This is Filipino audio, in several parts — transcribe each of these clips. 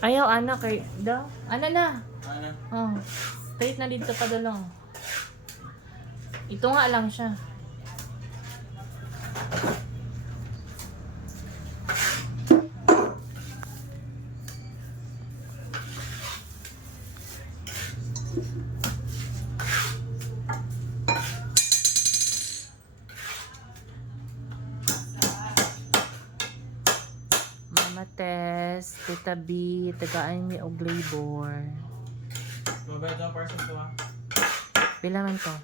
Ayaw, ana, kay... Da? Ana na. Ano? Oh. Straight na dito pa dalong. Ito nga lang siya. Mama Tess, Tita B, tagaan mi og labor. Mabayad ang parcel to ha? Pila man to?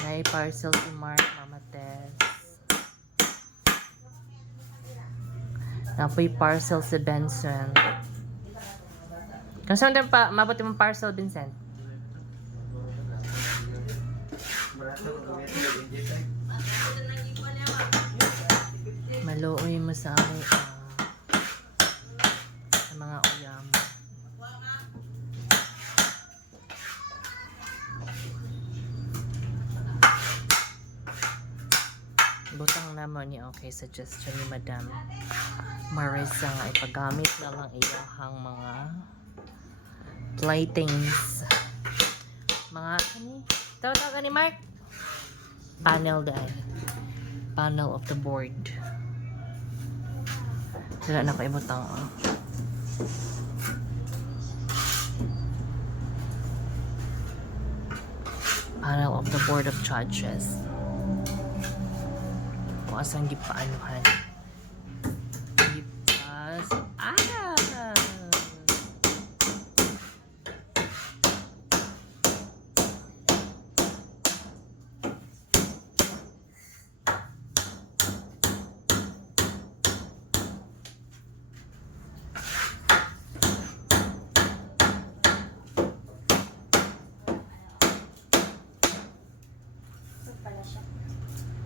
100. May parcel si Mark, Mama Tess. Napoy parcel si Benson. Kung saan din pa, mabuti mong parcel, Vincent? Maluoy mo sa amin sa mga uyam. Butang naman niya, okay, suggestion ni Madam Marisa nga ipagamit na lang iyahang mga playthings. Mga, tawag ka ni Mark? Panel dahil. Panel of the board. Wala na kayo butang. Panel of the board of judges. Kung asan gipaanuhan. Gipas.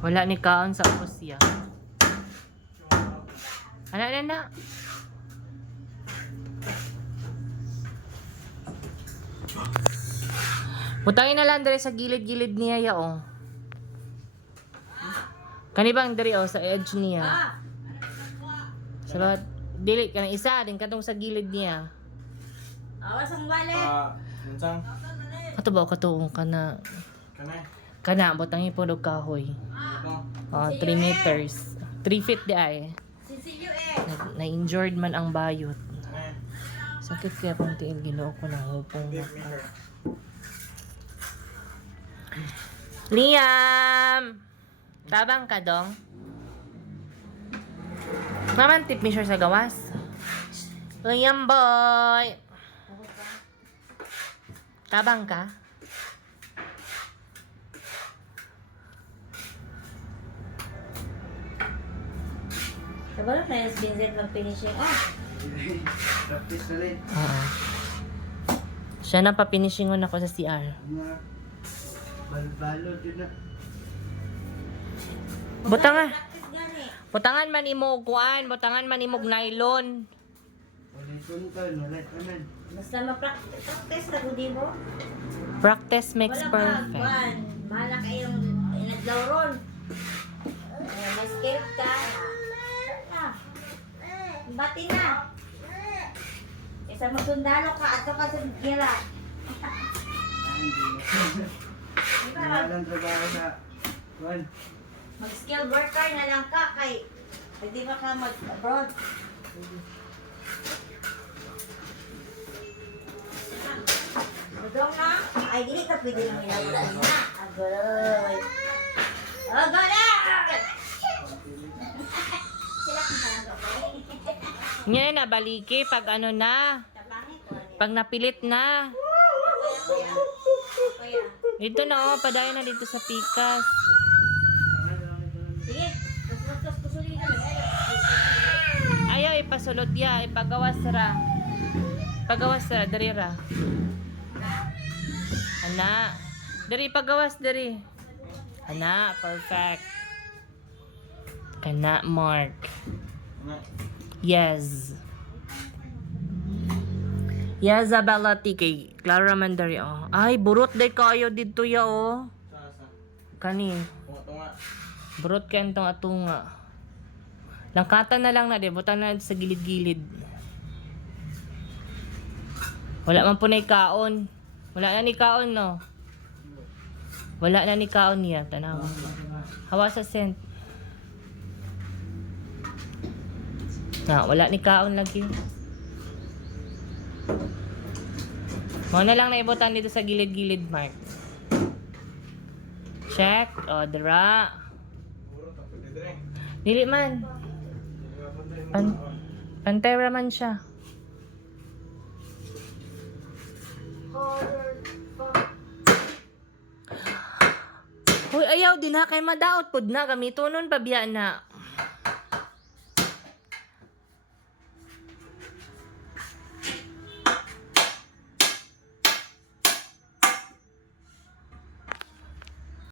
Wala ni kaon sa kusya. Ana. Butangin na lang dere sa gilid-gilid niya ya oh. Kanibang dere oh sa edge niya. Sabat dili kana isa din katong sa gilid niya. Awas ang wallet. Mansang? Kato ba katuong kana Kanay? butangin po og kahoy. Ito? 3 meters. 3 feet di ay. Sisilyo Na-injured man ang bayot. Kanay? Sakit kaya pang tiil ginoo ko ng hupong Tape maka. measure. Liam! Tabang ka dong? Naman tip measure sa gawas. Liam boy! Tabang ka? Kabalo na yung Vincent mag-finishing. Practice na rin. Oo. Siya na papinishingon ako sa CR. Mga balbalo din na. Butangan. Practice gani. Butangan man imog kuan, butangan man imog nylon. Ulitin ka, nulit naman. Basta ma-practice na gudi mo. Practice makes perfect. Wala mahala kayong inadlaw ron. May skill ka. Bati na. Isa magsundalo ka, ato ka sa gira. Wala lang trabaho sa Juan. Mag-skill worker na lang ka kay hindi ba ka mag-abroad? Budong na? Ay, dili ka pwede nang inabot na. Agoy. Agoy! Sila kung saan ka Ngayon na baliki pag ano na, pag napilit na. Kuya. Dito na oh, padayon na dito sa pikas. Sige, kuskus kusulin na. Ayaw ipasulod ya, ipagawas ra. Pagawas ra, diri ra. Ana, diri pagawas diri. Ana, perfect. Kana Mark. Yes. Yes, Isabella kay Clara Mandari oh. Ay, burot day kayo dito ya oh. Sa. Kani. Tunga-tunga. Burot kayo itong atunga. Langkatan na lang na di, butan na sa gilid-gilid. Wala man po na ikaon. Wala na ni kaon, no? Wala na ni kaon niya. Tanawa. Hawa sa scent. Wala ni kaon lagi. Mo na lang naibutan dito sa gilid-gilid, Mark. Check. O, dra. Dili man. Pantera man siya. Hoy, ayaw din ha kay madaot pod na gamito nun pabiya na.